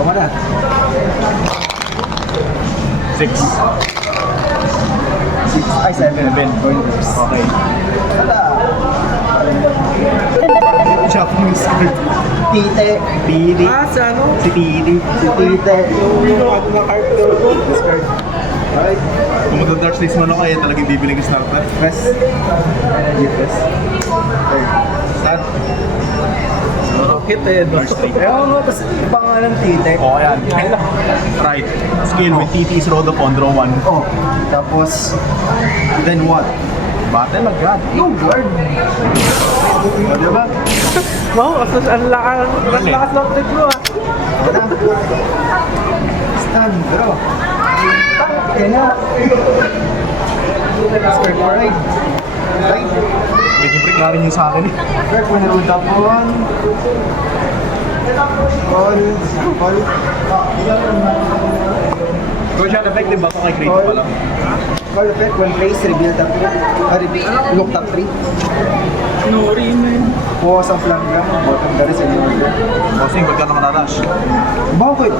Tama na. 6. 6, ay 7. Pointers. Okay. Wala. Japanese card. Tite. Titi. Sa ano? Si Titi. Si Tite. Yung ano na card ko. Discard. Alright. Kung mag-dark days mo na kaya talagang bibili ka Star Trek. Press. Energy press. Third. Start. Hit eh. Dark straight. Ewan mo, tapos pangalan Tite. O, ayan. Right. Skill with TT's road upon draw 1. Oh. Tapos, then what? Battle agad. Yung guard. O, diba? Wow, ang lakas ng trip mo ah. Wala. Stand, bro. Kaya na. Discard mo, right? Right? Medyo break na rin yung sa akin eh. Correct, when I would tap on. Call. Kung siya effective ba ito kay creative pa lang? Call effect, one place, reveal top 3. Look top 3. Nuri na yun. Bukas ang flank lang, bottom the rest in order. Bossing, ba't ka nakararush? Bakit?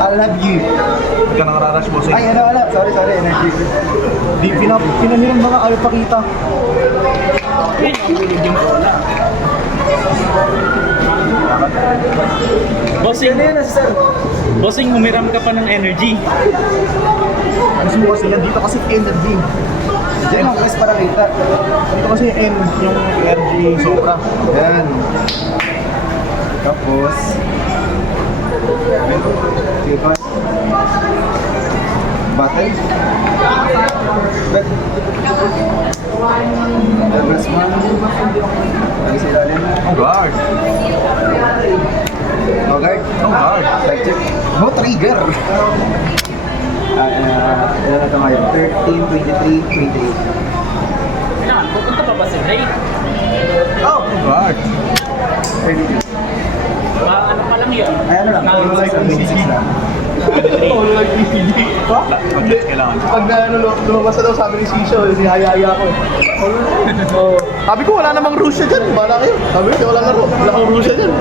I love you. Ba't ka nakararush, bossing? Ay, wala. Sorry, energy. Di, pinanilang mga alpakita. Bossing, Ano yun, sir? bossing, humiram ka pa ng energy. Gusto mo kasi yan dito kasi energy. Diyan ang press para kita. Dito kasi yung energy sobra. Yan. Tapos, diba? Battle. Labas man. Lagi sa ilalim. Oh, guard. No guard. Oh, guard. Like check. No trigger. Ilan na ito ngayon? 13, 23, 28. Kailangan, pupunta pa ba si Ray? Oh, guard. 32. Ano pa lang yun? Ay, ano lang? 26 lang. Oo, like hindi. Ha? Mag-check kailangan. Pag lumabas na daw sabi ni Sisho, sinihaya ko. Oo. Sabi ko, wala namang Russia dyan. Bala kayo. Sabi ko, wala kang Russia dyan.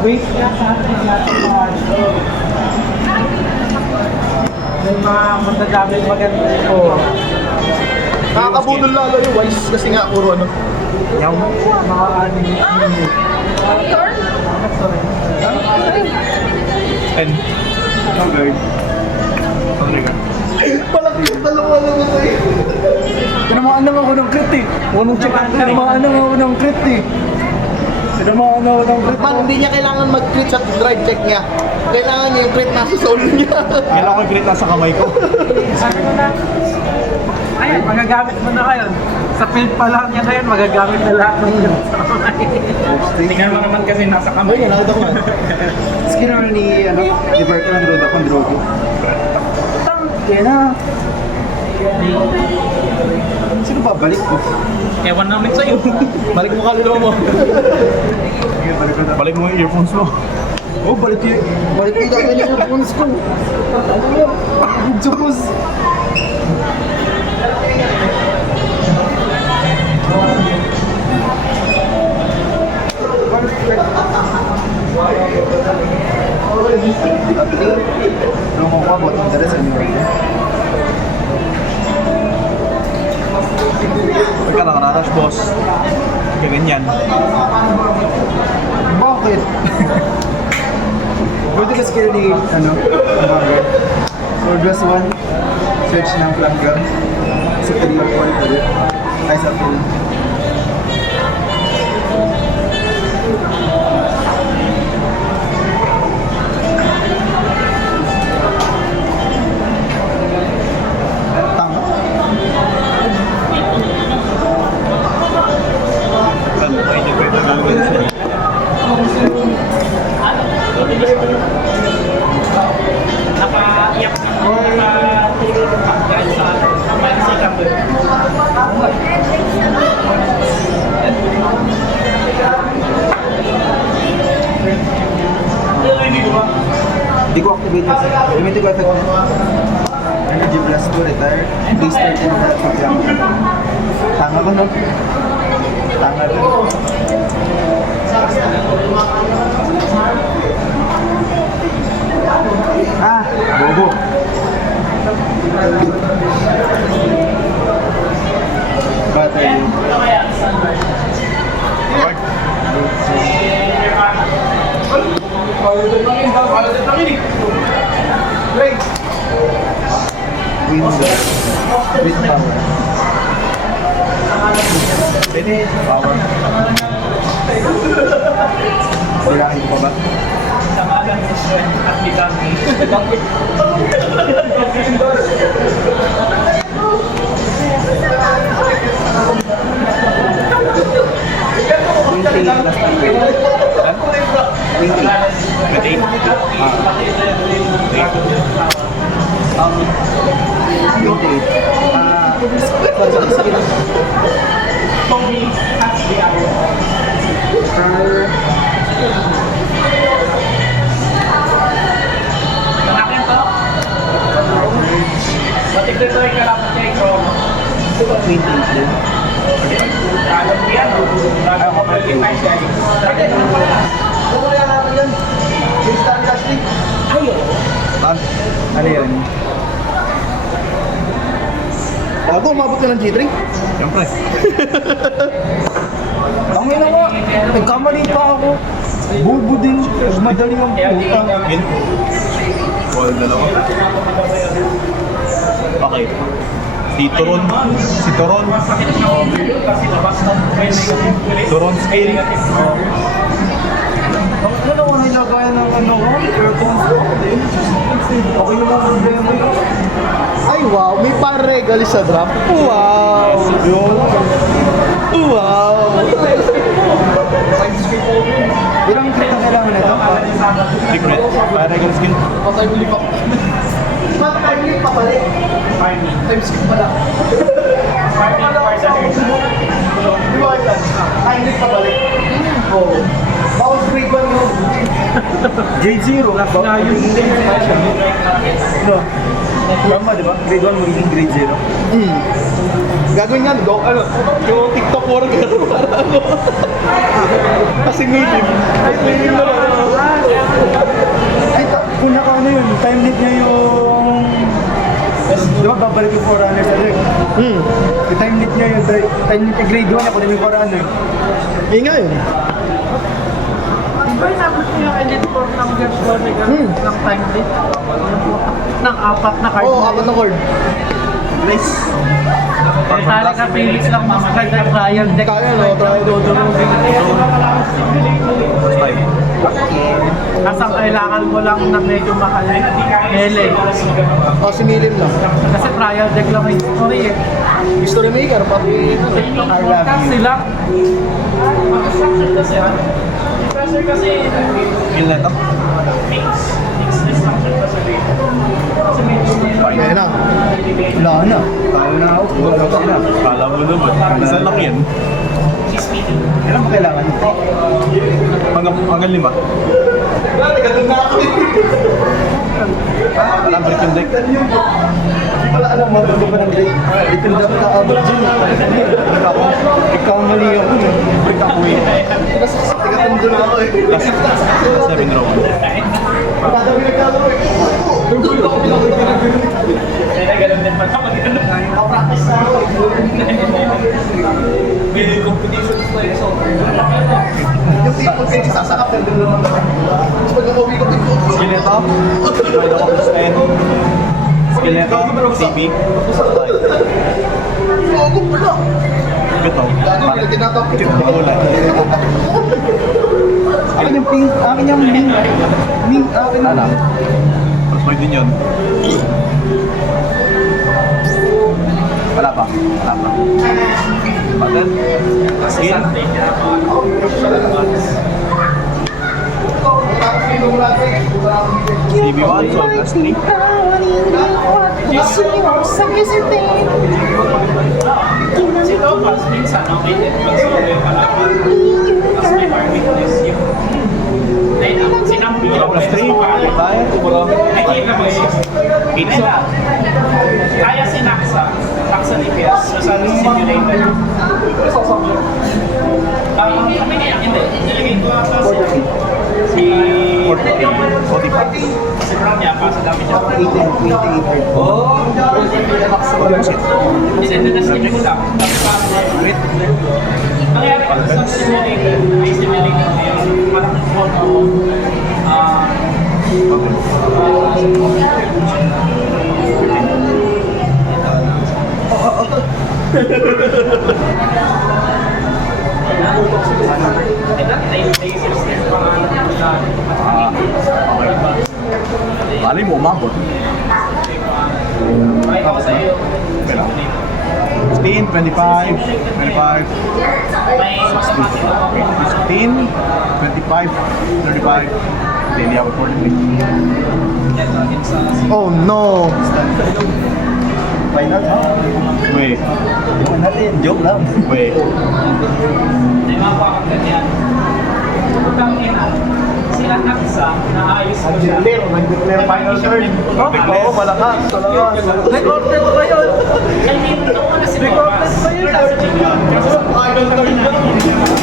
Wait nga sa akin may mga matagamit maganda. Oo. Nakakabudol lalo yung wise kasi nga puro ano. Yaw. Mga aning And, oh, guard. Trigger. Palakit dalawa lang ito eh. Tinamaan lang ako ng crit eh. Walang check. Tinamaan lang ako ng crit eh. Tinamaan ako ng crit. Man, hindi niya kailangan mag-crit sa drive check niya. Kailangan niya yung crit nasa soul niya. Kailangan ko i-create sa kamay ko. sabi ko na, ayan, magagamit mo na kayo. Sa field pa lang yan ngayon, magagamit na lahat ng yun. Tingnan mo naman kasi nasa kamay. Nakita ko. Skill ni, ni Bertrand Road akong drogo. Kaya na. Sino ba? Balik ko. Ewan namin sa'yo. Balik mo kaluluwa mo. Balik mo yung earphones mo. Oh, balik yun. Balik yun dati niya yung phones ko. Jumos. Lumang ko, bottom the rest in order. Ba't ka nakararush, boss? Kaya ganyan. Bakit? Pwede ka skill ni, Umaga. Swordless 1, search ng flank gun. Sa 3 or 4 ulit. Ay, sa 3. Tama. Ano, pwede gawin sa'yo. Nakaiyak na nakatulog pa dahil sa pansikat. Hindi ko activate yun. Limited ko effect. Energy blast to retire. Base start and that pag-jump. Tanga ko no? Tanga ko. With power. Pwede. Power. Kailangan ko ba? Sa magang strength at becoming. Akin to? Batik dito ay kalapat kay Chrono. Alam mo yan, alam ko pwede tayo siya. Ano yun? Ako, umabot ka ng G3? Siyempre. Ang ina mo, nagkamali pa ako. Bubo din, madali ang puta. Win. Wall dalawa. Okay. Si Turon. Si Turon. Kasi labas na Turon skill. Ano ko nilagay ng ano ko? Aircon. Okay naman ang problema yun. Ay, wow. May pa-regal sa drop. Wow. Wow. Ilang crit ang kailangan nito? Secret. Para yung skill. Patay mo lipa. Patay mo lipa pala. Time skip pala. Di ba ito? Time skip pa balik. Oo. Bawal grade 1 yun. Grade 0. No. Tama, di ba? Grade 1 magiging grade 0. Gagawin nga, ano, yung TikTok worker. Kasi ngayon, ngayon na lang. Ay, kung naka ano yun, time limit niya yung... Di ba, babalik yung 400 ulit. Yung time limit niya yung time limit yung grade 1, ako din yung 400. Yun nga yun. Diba inabot niyo yung Elite 4 ng version ng time limit? Ng apat na card Oo, na apat yun. na cord. Nice. Talaga Felix lang mas maganda trial deck. Kaya no, try do. Five. Kasi ang kailangan mo lang na medyo mahal melee. Oh, si Milim lang. Kasi trial deck lang yung story eh. History maker, pati. Kasi lang. Kasi Skill na ito. Ayan na. Wala na. Tayo na ako. Wala na. Kala mo naman. Isa lang yan. Kailan ba kailangan? Hanggang 5. Nagandang na ako eh. Wala, break yung deck. Hindi pala alam mo, hindi pa ng grade. Ito na dapat nakabot dyan. Ako, ikaw mali ako. Break ako eh. Nagandang na ako eh. Last 7 row. Tatawin nagkalo eh. Nagulog ako bilang ko ganun din pa kapag ganun. Papractice na ako eh. May competitions na yun. Yung tipo kayo sasakap na doon naman. Tapos pag umuwi ko dito. Skill nito. Pwede ako plus 10. Skill nito. CB. Logo pala. Ito. Gago, tinatawag ko. Kulay. Akin yung pink, akin yung ming. Ming, akin na lang. Plus 5 din yun. Wala pa. Wala pa. Bagal. Skill. CB1, so plus 3. Ito, pas minsan, okay din. Mag-solo pa lang. Tapos may hard weakness yung... Ay, sinampi Plus yung 3. Tayo. Siguro. nakikita mo yun. 8. Kaya si Naksa, Naksa ni Pias, sa simulator. Kami niya, hindi. Nilagay ko ata si 45. Si Brown niya, pa sa dami niya. 88. Oh! Hindi na skip ko lang. Tapos pa wait. Nangyari ko sa simulator, may simulator na yun. Malaking photo. Malay mo, umabot. Okay lang. 15, 25, 25, 16, 25, 35, daily ako for the week. Oh no! Why not? Wait, Huwag natin, joke lang. wait. Sila naksa, naayos mo siya. Nag-declare final third. Oo, malakas. Talaga. Recorded ba yun? I mean, ito na si Recorded ba yun?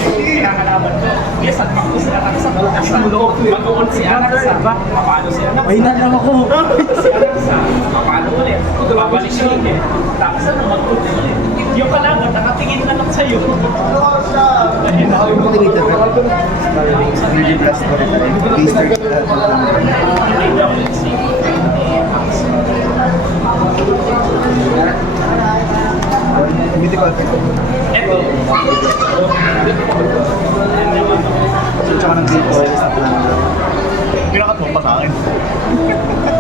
Kinakalaban ko. Yes, at bakto sila naksa. Mag-uun siya naksa. Paano siya naksa? Ay, lang ako. Siya naksa. Paano ulit? Babalik siya ulit. Tapos ano, mag-uun ulit. Yung kalaban, nakatingin na lang sa'yo. Motivated na. Virgin plus ko rin. Base third. Mythical. Eto. Tsaka ng great call sa plan. Pinakat mo pa sa akin.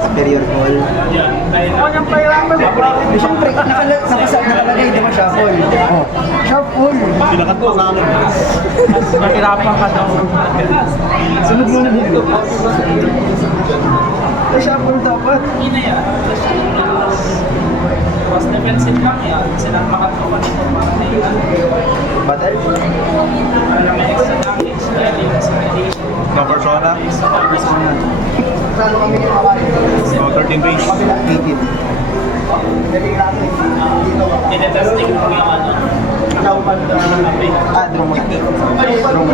Superior call. Huwag ang pahirapan. Eh, syempre, nakalagay, di ba, shuffle? Oh. Shuffle. Pinakat mo sa akin. Mahirapan ka daw. Sunod mo na dito. Eh, shuffle dapat. Ina yan. Mas defensive lang yan. Sila makatawa nito para na yan. Battle? Para may extra damage. Dahil sa radiation. No persona. Salo kami yung awali. No 13 base. 18. Tinetesting ko yung ano. Ah, draw mo. Draw mo.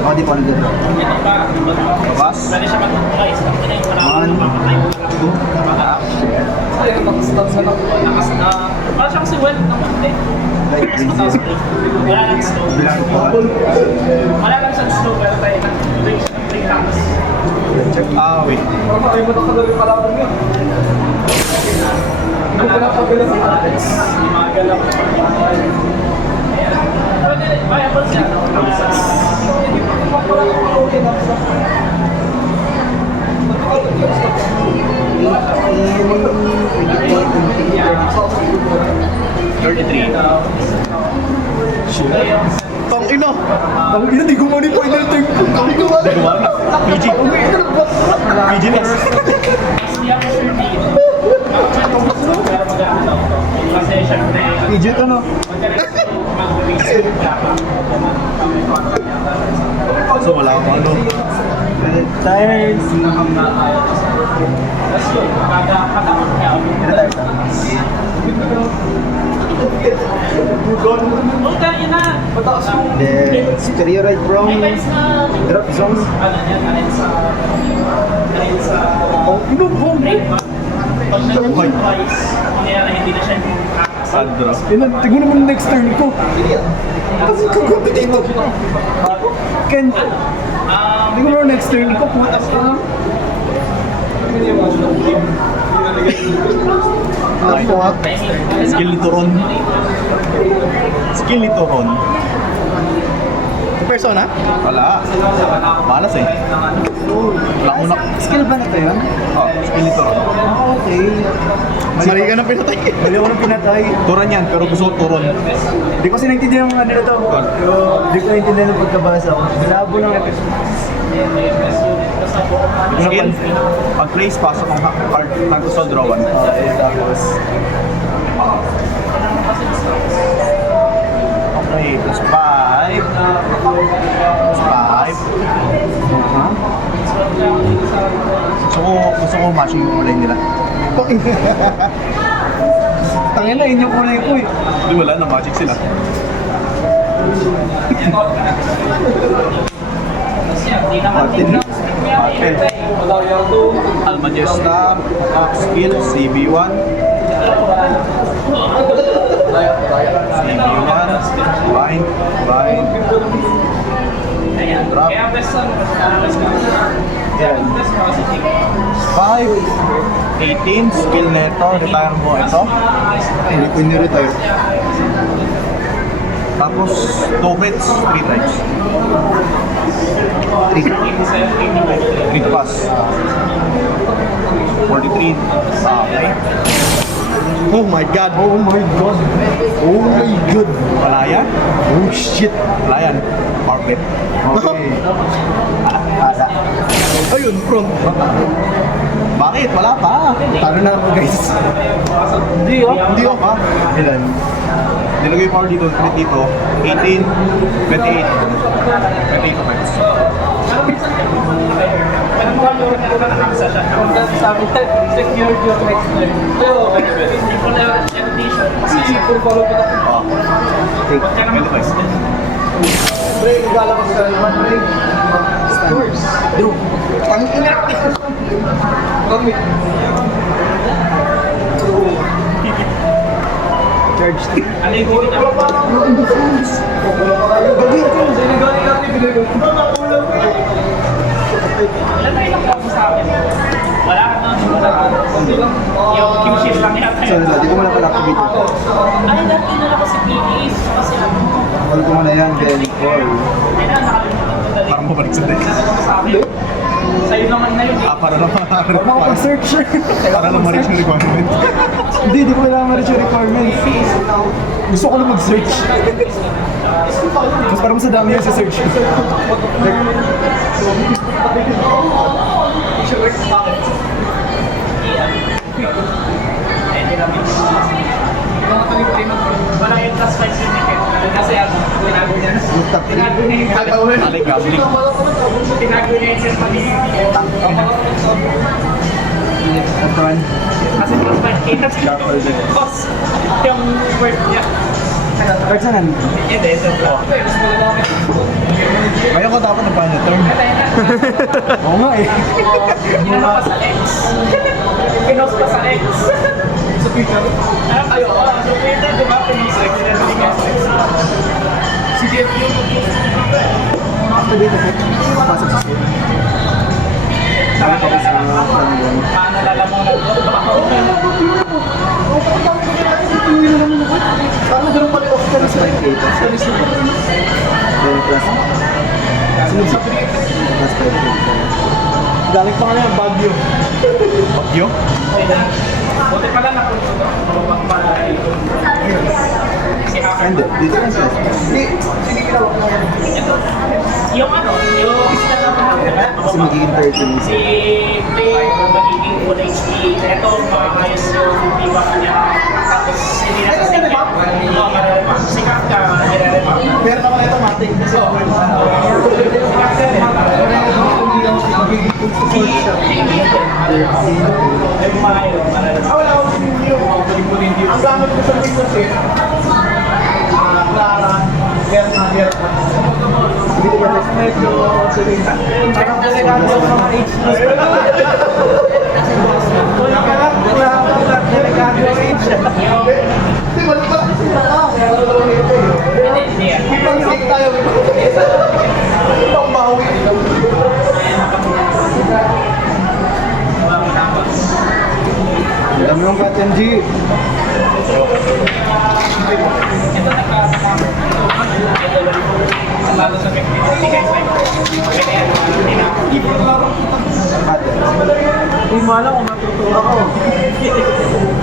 Oh, di pa ulit draw. Ito ba? Babas. Pwede siya mag-try. Ito na yung One, two, Nakas na. Parang siyang si Well naman eh. like Mas mataas ko. Wala lang slow. Bilang ko. Wala lang siyang slow pero tayo nag-break siya ng 3 times. Ah, wait. Yung mga galaw. Pwede, viable siya. Tang ina! Ang ina, di gumani final turn ko. Kami gawa na! PG. PG next. Hindi ako sure dito. Pero mag-ano daw to. Kasi syempre, PG ka no? mag-reset dapat. So wala akong ano. Tires. Tapos yun, pagkakataon niya. Huwag ka, ina! Then, superior right wrong. May times na Drop zone. ano yan, alin sa Oh, pinubong. break ba? Pag nag-break twice, mangyayari hindi na siya Sandro. Tignan mo next turn ko. Kasi competitive. Ken, tignan mo next turn ko. Putas ka. Ay, skill ni Turon. Skill ni Turon. Persona? Wala. Malas eh. Wala ko na. Skill ba na to yun? Oh, skill ni Turon. Ah, okay. Mali ka na pinatay. Mali ako nang pinatay. Turon yan, pero gusto ko Turon. Hindi ko kasi naintindihan yung ano na to. Pero hindi ko naintindihan yung pagkabasa ko. Malabo lang ako. Skill. Pag place, pasok ang card. Nag-gusto draw one. Tapos, Okay, plus 5. Plus 5. Gusto ko matching yung kulay nila. tangin na, yun yung kulay ko eh. Hindi wala na, magic sila. Almagesta, skill, CB1. CB1, bind. Drop. Kaya best Yan. 5, 18, skill neto, retire mo ito. Hindi ko ni-retire. Tapos, 2 hits, 3 times. 3 to pass. 43. Okay. Oh my God. Oh my God. Oh my God. Wala yan. Oh shit. Wala yan. Perfect. Okay. Ayun, front. Bakit? Wala pa. Talo na ako guys. Hindi ako pa. Ilan? Nilagay power dito, crit dito. 18, 28. 28 points. Sabi na, secure your next turn. Pero, hindi ko na temptation. Kasi kung follow ko na. Oh. Take. 20 points. Pre, igala ko sa naman, pre. Scores. Draw. Ang ina. Kami. Charge. Ano yung gawin namin? Ilan tayo lang po sa akin? Wala ka na. Yung Q-shift lang yata. So, di ko muna pala activate ito. Ay, dati na lang kasi PAs. Kasi ano. Call ko muna yan, then call. Ay na, nakalimutan ko dali. Parang mabalik sa deck. Sa akin. Sa'yo naman na yun eh. Para lang Huwag mo ako pag-search. Para lang ma-reach yung requirement. Hindi, di ko kailangan ma-reach yung requirements. Gusto ko lang mag-search. Mas parang sa dami yung sa search. Wala yung plus 5 ticket. Kasi ano, tinago niya. Top Tinago niya yung Alay, gambling. tinago niya yung certificate. Upon. Kasi plus 5 tickets. Boss, yung worth niya. Card saan? Hindi, ito po. Kaya ko dapat na paano turn. Oo nga eh. Ano pa sa X? Pinos pa sa X. Sa Twitter? Ayo, sa Twitter, di ba? Pinos X. Sige, yung Activate ito. Pasok sa skill. Sabi ko sa paano lalamunan ko? Paano ganun pala yung Oscar sa rin? Then plus. Sunod sa plus 5. Galing pa kami ang Baguio. Bagyo? Buti pala napunto ko. Mabang pala ito. Hindi, dito lang siya. Hindi, sige ginawa ko. Yung ano, yung isa na mga, diba? Kasi magiging 13. Si Play, magiging full HD. Ito, makakayos yung iba kanya. Tapos, hindi na sa signal. Oo, mararema. Si Kafka, nirarema. Pero naman ito, mating. So, Ay, bumayo, mararema. wala akong review. Ang gamit ko sa Windows eh. Clara, Gertner. Hindi ko perfect. Medyo sa Parang delikado yung mga age na. Wala ka lang, delikado yung age. Hindi, wala pala kasi naka. Kaya wala nito eh. Hindi yan. May pang-stick tayo. May pang-bawi. Ang dami yung cut MG. Ito lalo sa 50 guys. Kaya yan, hindi na. Hindi mo alam kung matutuwa ako.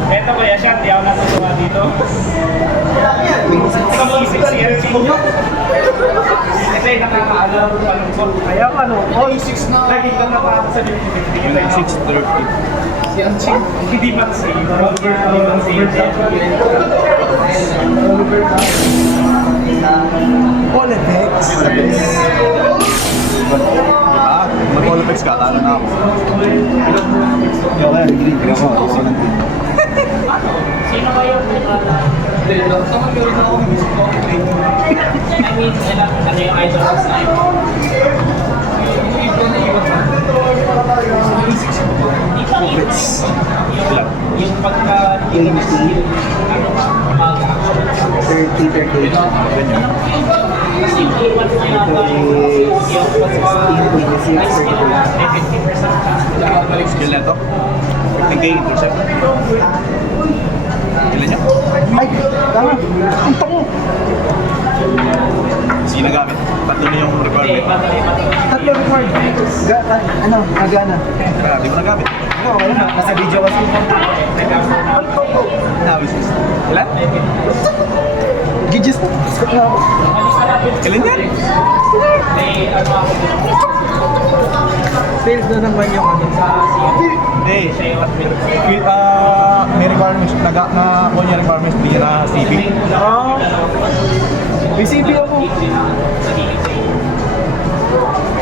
Ito kaya siya, hindi ako natutuwa dito. Kasi nakakaalam malungkot. Kaya malungkot. Lagi ka napata sa 50-50. 630. Si Anching, hindi man si hindi man si All effects. Ah, mag-all effects ka, talo na ako. Okay, green. Ako ng green. Sino ba yung I mean, ano yung idol ko sa Puppets. yung pagka Game skill. ano ba, mag-action. 30, 38. Kasi yung iwan mo yata yung pagka 16, 26, 34. to. 15K intercept. Ilan niya? Ay, tama. Ang tango. Ginagamit. Tatlo na yung requirement. Tatlo required. Ano, nagana. Kaya di mo nagamit. Ikaw, wala na. Nasa video kasi. Analysis. Ilan? Gidges na. Skip na ako. Ilan yan? Sales na naman yung ano sa Hindi. May requirements. Nakuha niya requirements. Hindi niya na CP. May CP ako.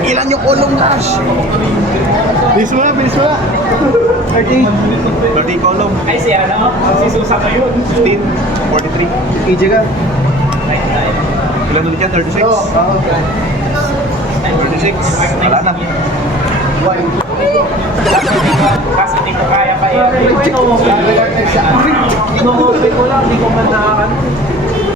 Ilan yung kolong Nash? Bilis mo na, bilis mo na. 30. 30 kolong. Ay, si ano? Si Susan na yun. 15. 43. EJ ka. Ilan ulit yan? 36? Oo. 36. Wala na. Kasi hindi ko kaya pa eh. Ino-open ko lang, hindi ko man na ano.